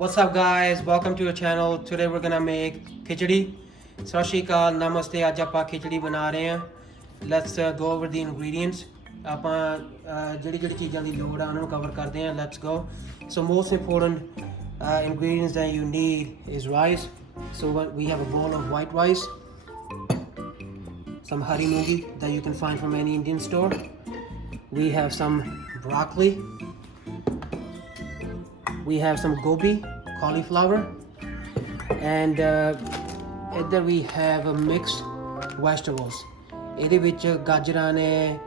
What's up guys, welcome to your channel. Today we're gonna make khichdi. Sat Shri Akal, namaste. Aj aapa khichdi bana rahe hain. Let's go over the ingredients. ਆਪਾਂ ਜਿਹੜੀ ਚੀਜ਼ਾਂ ਦੀ ਲੋੜ ਆ ਉਹਨਾਂ ਨੂੰ cover ਕਰਦੇ ਹਾਂ. Let's go. So most important ingredients that you need is rice. So we have a bowl of white rice, some hari moongi that you can find from any Indian store. We have some broccoli. We have some gobi, cauliflower, and ਇੱਧਰ we have mixed vegetables. ਇਹਦੇ ਵਿੱਚ ਗਾਜਰਾਂ ਨੇ,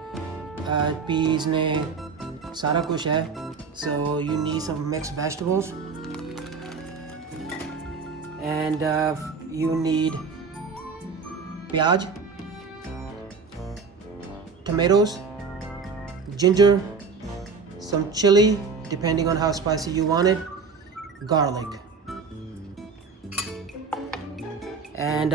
peas ਨੇ, ਸਾਰਾ ਕੁਝ ਹੈ. So you need some mixed vegetables, and you need pyaj, tomatoes, ginger, some chili depending on how spicy you want it, garlic, and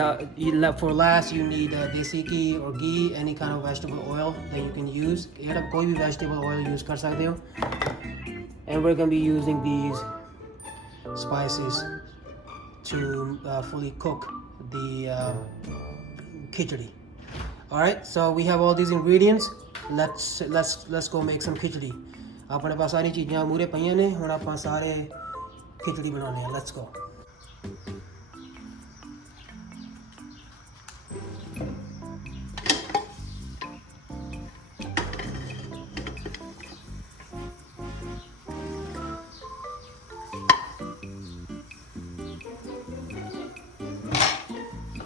for last you need desi ghee or ghee, any kind of vegetable oil that you can use. Aap koi bhi vegetable oil use kar sakte ho. And we're going to be using these spices to fully cook the khichdi. All right, so we have all these ingredients. Let's go make some khichdi. ਆਪਣੇ ਪਾਸ ਸਾਰੀ ਚੀਜ਼ਾਂ ਮੂਹਰੇ ਪਈਆਂ ਨੇ. ਹੁਣ ਆਪਾਂ ਸਾਰੇ ਖਿਚੜੀ ਬਣਾਉਣੇ ਆ. Let's go.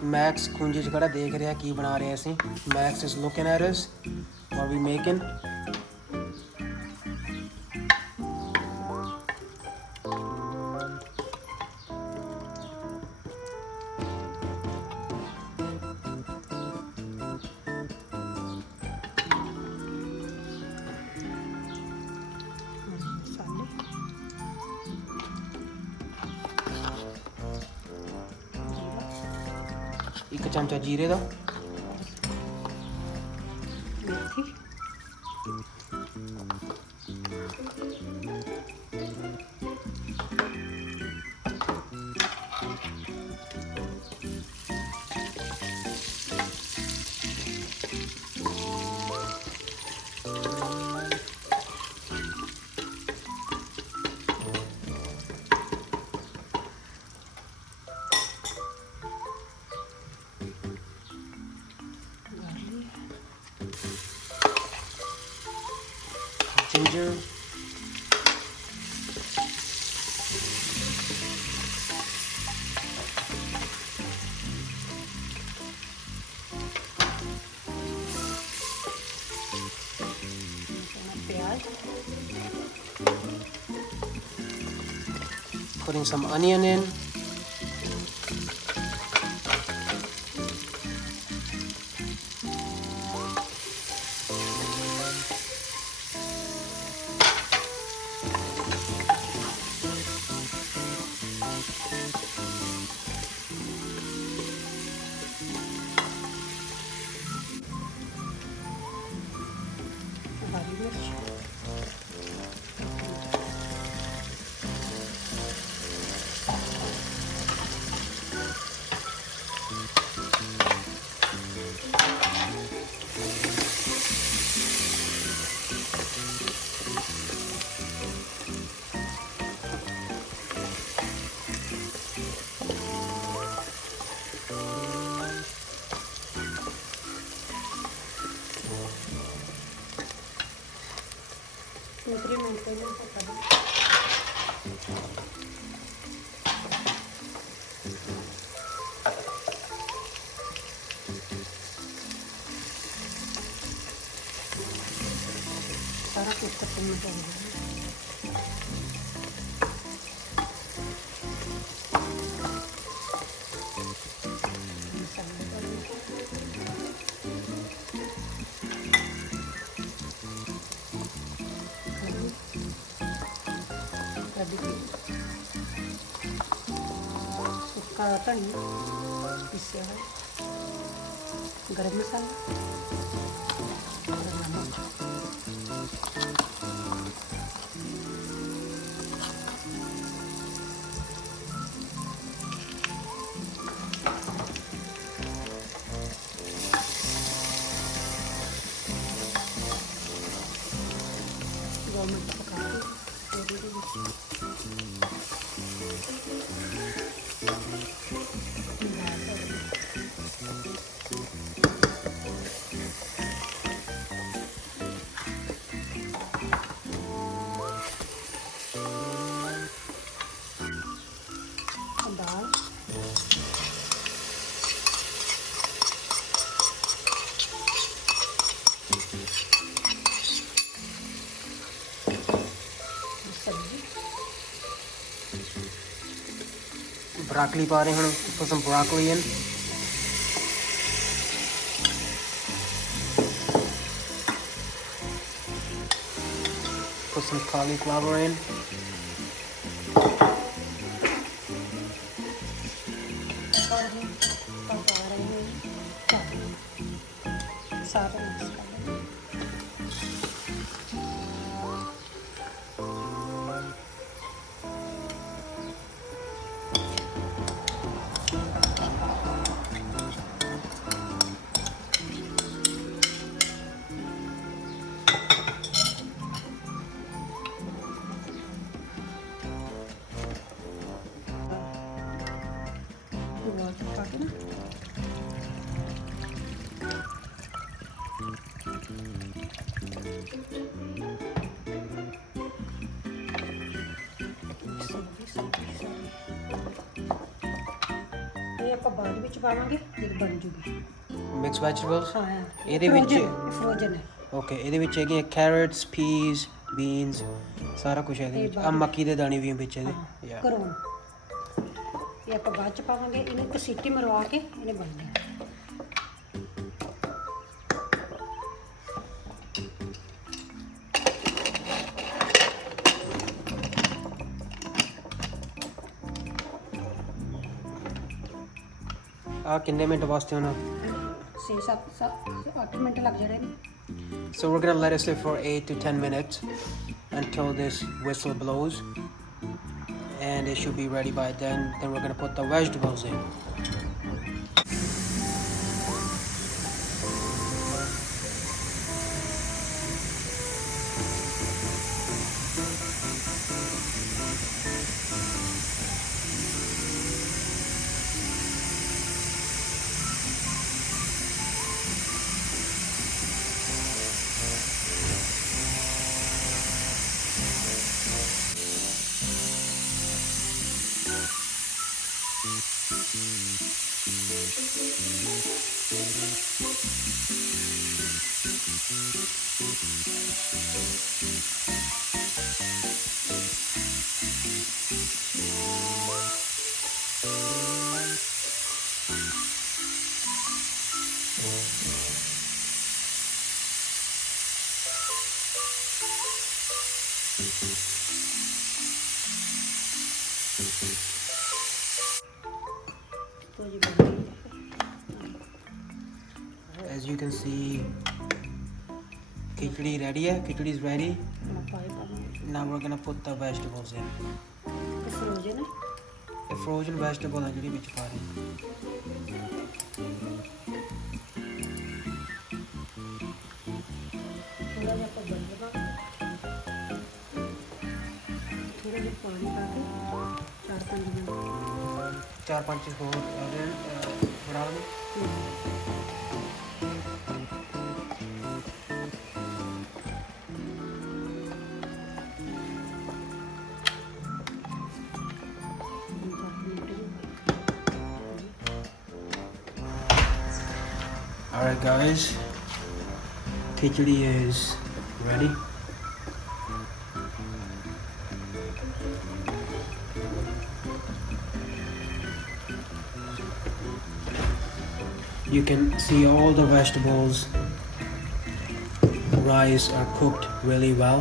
ਮੈਕਸ ਖੁੰਝੇ 'ਚ ਖੜਾ ਦੇਖ ਰਿਹਾ ਕੀ ਬਣਾ ਰਹੇ ਅਸੀਂ. Max is looking at us what we making. ਇੱਕ ਚਮਚਾ ਜੀਰੇ ਦਾ, ਮੇਥੀ, ginger, putting some onion in, सारा कुछ करना चाहिए. सुक्का धनिया पिसिया है, गरम मसाला और नमक. broccoli पा रहे हैं हम. Put some broccoli in. Put some cauliflower in. बाद ਵਿੱਚ ਪਾਵਾਂਗੇ ਫਿਰ ਬਣ ਜੂਗੀ. Mixed vegetables? ਹਾਂ ਇਹਦੇ ਵਿੱਚ ਫਰੋਜ਼ਨ ਹੈ. ਓਕੇ, ਇਹਦੇ ਵਿੱਚ ਹੈਗੇ carrots, peas, beans, ਸਾਰਾ ਕੁਝ ਇਹਦੇ ਵਿੱਚ. ਆ ਮੱਕੀ ਦੇ ਦਾਣੇ ਵੀ ਵਿੱਚ ਇਹਦੇ. ਕਰੋਨ ਇਹ ਆਪਾਂ ਬਾਅਦ ਚ ਪਾਵਾਂਗੇ. ਇਹਨੂੰ ਇੱਕ ਸੀਟੀ ਮਰਵਾ ਕੇ ਇਹਨੇ ਬਣਨਾ. ਆ ਕਿੰਨੇ ਮਿੰਟ ਵਾਸਤੇ ਹੋਣਾ? 6-7-8 ਮਿੰਟ ਲੱਗ ਜਾਣੇ ਨੇ. So we're gonna let it sit for 8 to 10 minutes until this whistle blows, and it should be ready by then. Then we're gonna put the vegetables in. As you can see, khichdi ready hai. Khichdi is ready. Now we're gonna put the vegetables in. Frozen. The frozen vegetable are ਜਿਹੜੀ ਵਿੱਚ ਪਾ ਰਹੇ. ਥੋੜਾ ਜਿਹਾ ਆਪਾਂ ਬਣਾਵਾ. ਥੋੜਾ ਜਿਹਾ ਪਾਣੀ ਪਾ ਕੇ 4-5 ਹੋਰ ਬਣਾ ਲਓ. Alright guys, khichdi is ready. You can see all the vegetables, rice are cooked really well.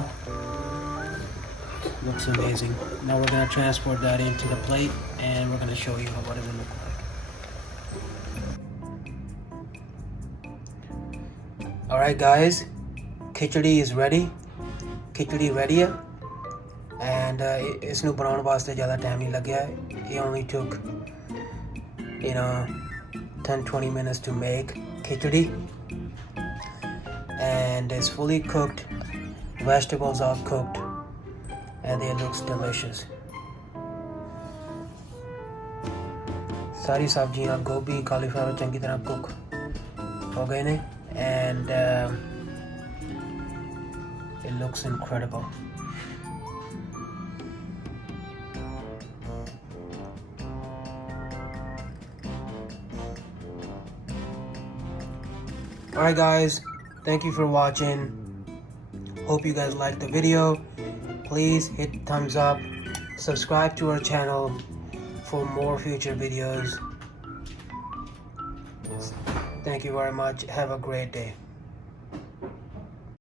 Looks amazing. Now we're going to transport that into the plate and we're going to show you what it will look like. Alright guys, khichdi is ready. Khichdi ready hai. And isnu banaun waste zyada time nahi lagya. It only took 10-20 minutes to make khichdi, and it's fully cooked. Vegetables are cooked and it looks delicious. सारी सब्जियां गोभी cauliflower चंगी तरह cook हो गए ने, and it looks incredible. Alright guys, thank you for watching. Hope you guys liked the video. Please hit thumbs up, Subscribe to our channel for more future videos. Thank you very much. Have a great day.